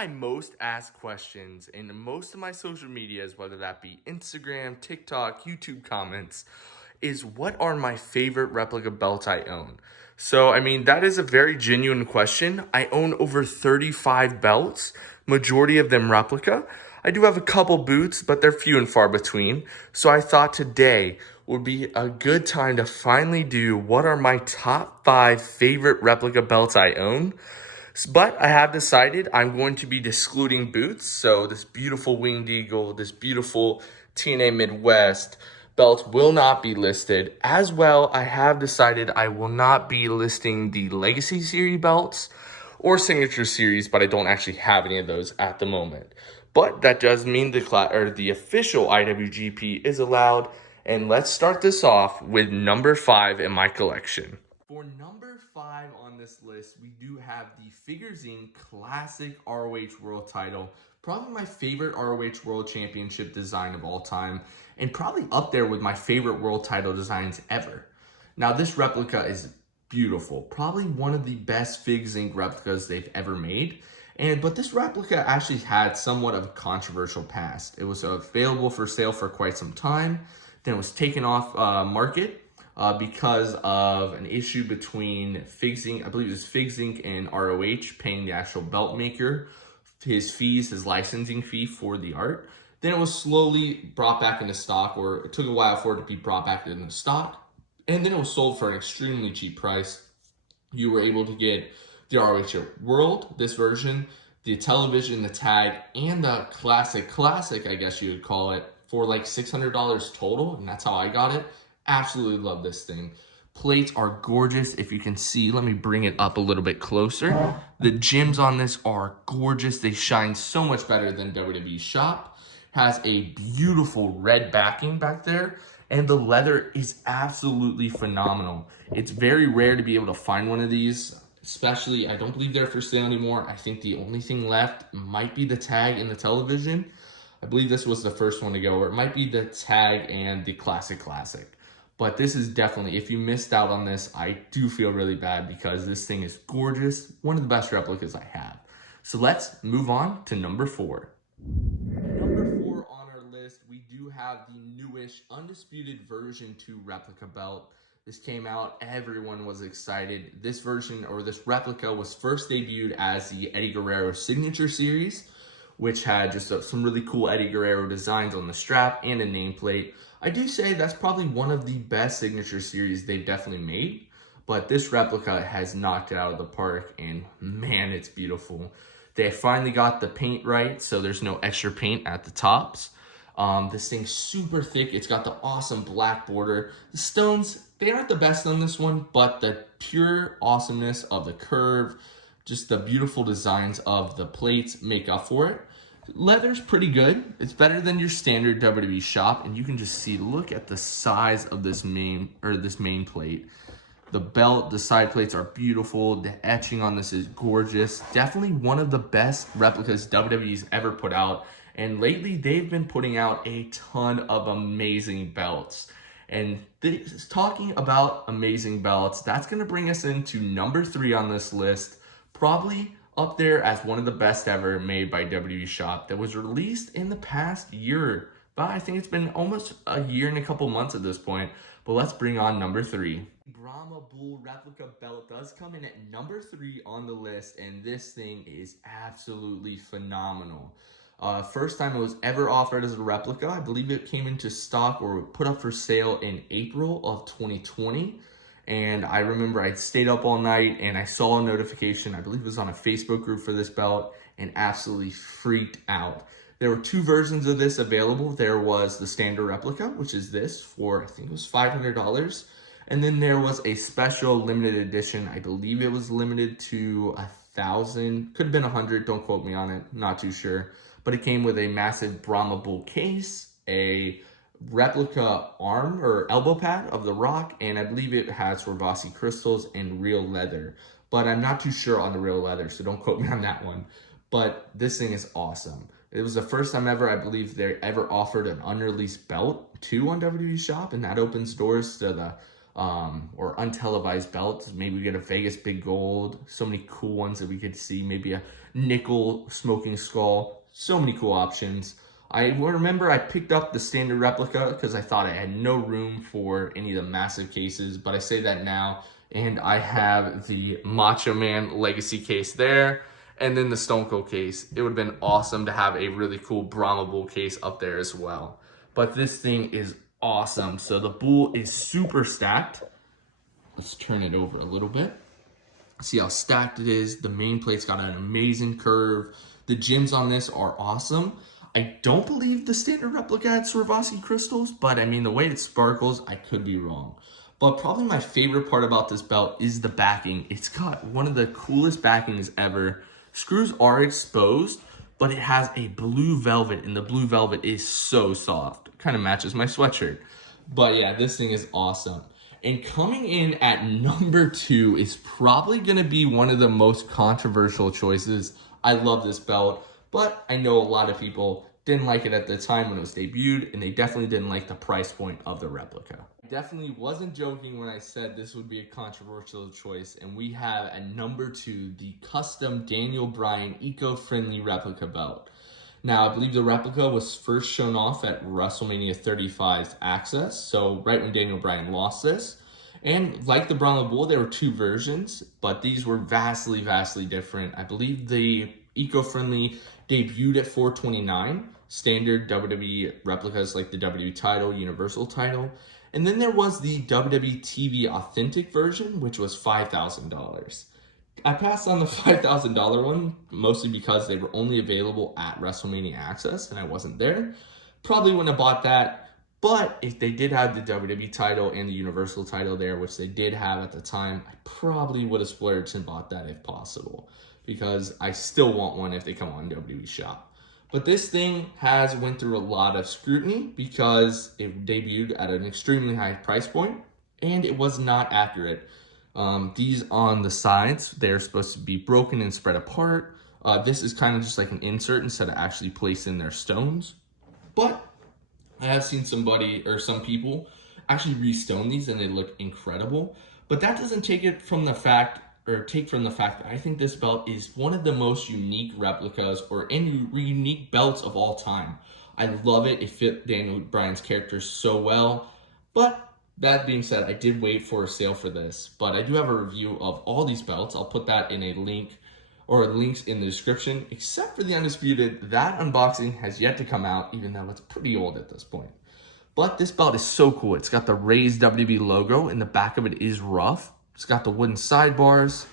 my most asked questions in most of my social medias, whether that be Instagram, TikTok, YouTube comments, is what are my favorite replica belts I own? So, I mean, that is a very genuine question. I own over 35 belts, majority of them replica. I do have a couple boots, but they're few and far between. So I thought today would be a good time to finally do what are my top 5 favorite replica belts I own. But I have decided I'm going to be excluding boots. So this beautiful Winged Eagle, this beautiful TNA Midwest belt will not be listed. As well, I have decided I will not be listing the Legacy Series belts or Signature Series, but I don't actually have any of those at the moment. But that does mean the official IWGP is allowed. And let's start this off with number 5 in my collection. For number 5 on this list, we do have the Figurezine Classic ROH World Title. Probably my favorite ROH World Championship design of all time, and probably up there with my favorite world title designs ever. Now, this replica is beautiful. Probably one of the best Figs Inc. replicas they've ever made. But this replica actually had somewhat of a controversial past. It was available for sale for quite some time. Then it was taken off market because of an issue between Figs Inc. I believe it was Figs Inc. and ROH paying the actual belt maker his fees, his licensing fee for the art. Then it was slowly brought back into stock, or it took a while for it to be brought back into stock. And then it was sold for an extremely cheap price. You were able to get the ROH World, this version, the television, the tag, and the classic, I guess you would call it, for like $600 total. And that's how I got it. Absolutely love this thing. Plates are gorgeous. If you can see, let me bring it up a little bit closer. The gems on this are gorgeous. They shine so much better than WWE Shop. Has a beautiful red backing back there, and the leather is absolutely phenomenal. It's very rare to be able to find one of these, especially, I don't believe they're for sale anymore. I think the only thing left might be the tag and the television. I believe this was the first one to go, or it might be the tag and the classic. But this is definitely, if you missed out on this, I do feel really bad because this thing is gorgeous. One of the best replicas I have. So let's move on to number 4. Number 4 on our list, we do have the Newish Undisputed version 2 replica belt. This came out, everyone was excited. This version, or this replica, was first debuted as the Eddie Guerrero Signature Series, which had just some really cool Eddie Guerrero designs on the strap and a nameplate. I do say that's probably one of the best Signature Series they've definitely made, but this replica has knocked it out of the park, and man, it's beautiful. They finally got the paint right, so there's no extra paint at the tops. This thing's super thick. It's got the awesome black border. The stones, they aren't the best on this one, but the pure awesomeness of the curve, just the beautiful designs of the plates make up for it. Leather's pretty good. It's better than your standard WWE Shop, and you can just see, look at the size of this main plate. The belt, the side plates are beautiful. The etching on this is gorgeous. Definitely one of the best replicas WWE's ever put out. And lately, they've been putting out a ton of amazing belts. And talking about amazing belts, that's going to bring us into number 3 on this list. Probably up there as one of the best ever made by WWE Shop, that was released in the past year. But I think it's been almost a year and a couple months at this point. But let's bring on number 3. Brahma Bull replica belt does come in at number 3 on the list, and this thing is absolutely phenomenal. First time it was ever offered as a replica. I believe it came into stock or put up for sale in April of 2020. And I remember I stayed up all night and I saw a notification, I believe it was on a Facebook group for this belt, and absolutely freaked out. There were 2 versions of this available. There was the standard replica, which is this, for I think it was $500. And then there was a special limited edition. I believe it was limited to 1,000, could have been 100, don't quote me on it, not too sure. But it came with a massive Brahma Bull case, a replica arm or elbow pad of The Rock, and I believe it has Swarovski crystals and real leather. But I'm not too sure on the real leather, so don't quote me on that one. But this thing is awesome. It was the first time ever, I believe, they ever offered an unreleased belt too on WWE Shop, and that opens doors to the or untelevised belts. Maybe we get a Vegas Big Gold. So many cool ones that we could see. Maybe a nickel smoking skull. So many cool options. I remember I picked up the standard replica because I thought I had no room for any of the massive cases, but I say that now, and I have the Macho Man Legacy case there, and then the Stone Cold case. It would have been awesome to have a really cool Brahma Bull case up there as well. But this thing is awesome. So the bull is super stacked. Let's turn it over a little bit. See how stacked it is. The main plate's got an amazing curve. The gems on this are awesome. I don't believe the standard replica had Swarovski crystals, but I mean, the way it sparkles, I could be wrong. But probably my favorite part about this belt is the backing. It's got one of the coolest backings ever. Screws are exposed, but it has a blue velvet, and the blue velvet is so soft. Kind of matches my sweatshirt. But yeah, this thing is awesome. And coming in at number 2 is probably going to be one of the most controversial choices. I love this belt, but I know a lot of people didn't like it at the time when it was debuted, and they definitely didn't like the price point of the replica. I definitely wasn't joking when I said this would be a controversial choice, and we have at number 2 the custom Daniel Bryan eco-friendly replica belt. Now, I believe the replica was first shown off at WrestleMania 35's Access, so right when Daniel Bryan lost this. And like the Brahma Bull, there were 2 versions, but these were vastly, vastly different. I believe the eco-friendly debuted at $429, standard WWE replicas like the WWE title, Universal title. And then there was the WWE TV Authentic version, which was $5,000. I passed on the $5,000 one, mostly because they were only available at WrestleMania Access, and I wasn't there. Probably wouldn't have bought that, but if they did have the WWE title and the Universal title there, which they did have at the time, I probably would have splurged and bought that if possible, because I still want one if they come on WWE Shop. But this thing went through a lot of scrutiny because it debuted at an extremely high price point, and it was not accurate. These on the sides, they're supposed to be broken and spread apart. This is kind of just like an insert instead of actually placing their stones. But I have seen some people actually restone these, and they look incredible. But that doesn't take from the fact that I think this belt is one of the most unique replicas or any unique belts of all time. I love it. It fit Daniel Bryan's character so well. But that being said, I did wait for a sale for this, but I do have a review of all these belts. I'll put that in a link or links in the description, except for the Undisputed. That unboxing has yet to come out, even though it's pretty old at this point. But this belt is so cool. It's got the raised WWE logo, and the back of it is rough. It's got the wooden sidebars,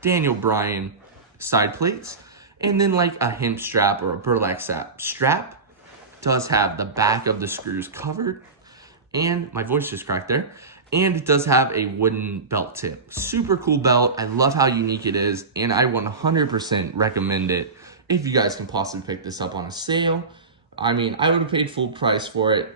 Daniel Bryan side plates, and then like a hemp strap or a burlap strap does have the back of the screws covered. And my voice just cracked there. And it does have a wooden belt tip. Super cool belt. I love how unique it is. And I 100% recommend it if you guys can possibly pick this up on a sale. I mean, I would have paid full price for it.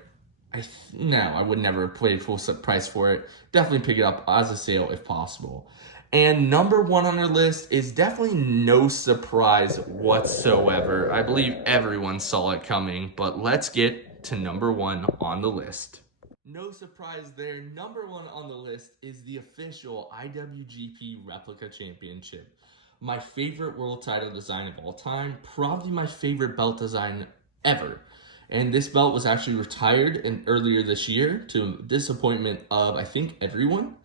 No, I would never have paid full price for it. Definitely pick it up as a sale if possible. And number 1 on our list is definitely no surprise whatsoever. I believe everyone saw it coming. But let's get to number 1 on the list. No surprise there, number 1 on the list is the official Iwgp Replica Championship. My favorite world title design of all time, probably my favorite belt design ever. And this belt was actually retired earlier this year to disappointment of, I think, everyone.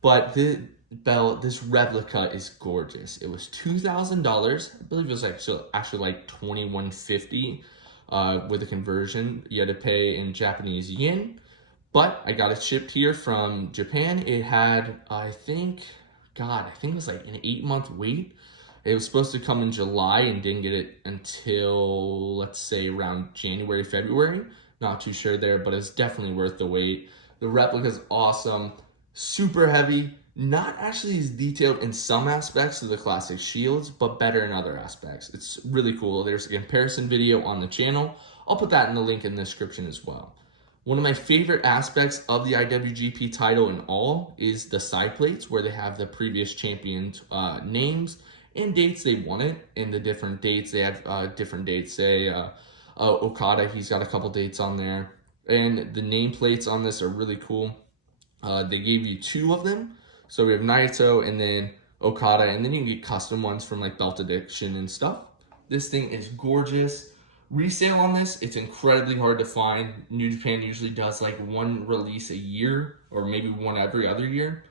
But this replica is gorgeous. It was $2,000. I believe it was actually like $2,150 with a conversion. You had to pay in Japanese yen. But I got it shipped here from Japan. It had, I think it was like an 8-month wait. It was supposed to come in July and didn't get it until, let's say, around January, February. Not too sure there, but it's definitely worth the wait. The replica's awesome, super heavy, not actually as detailed in some aspects of the classic shields, but better in other aspects. It's really cool. There's a comparison video on the channel. I'll put that in the link in the description as well. One of my favorite aspects of the Iwgp title in all is the side plates, where they have the previous champion's names and dates they won it, and the different dates. They have different dates. Say Okada, he's got a couple dates on there. And the nameplates on this are really cool. They gave you 2 of them. So we have Naito and then Okada, and then you can get custom ones from like Belt Addiction and stuff. This thing is gorgeous. Resale on this, it's incredibly hard to find. New Japan usually does like 1 release a year or maybe 1 every other year.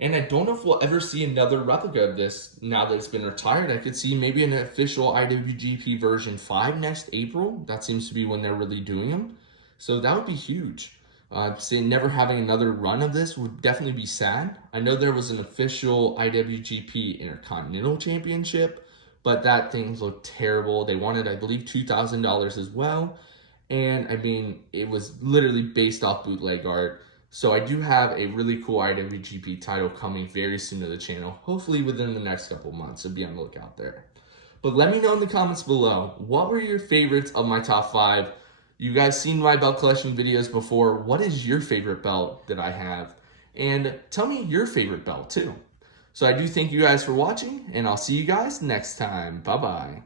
And I don't know if we'll ever see another replica of this now that it's been retired. I could see maybe an official IWGP version 5 next April. That seems to be when they're really doing them. So that would be huge. Never having another run of this would definitely be sad. I know there was an official IWGP Intercontinental Championship, but that thing looked terrible. They wanted, I believe, $2,000 as well. And I mean, it was literally based off bootleg art. So I do have a really cool IWGP title coming very soon to the channel, hopefully within the next couple months, so be on the lookout there. But let me know in the comments below, what were your favorites of my top 5? You guys seen my belt collection videos before. What is your favorite belt that I have? And tell me your favorite belt too. So I do thank you guys for watching, and I'll see you guys next time. Bye-bye.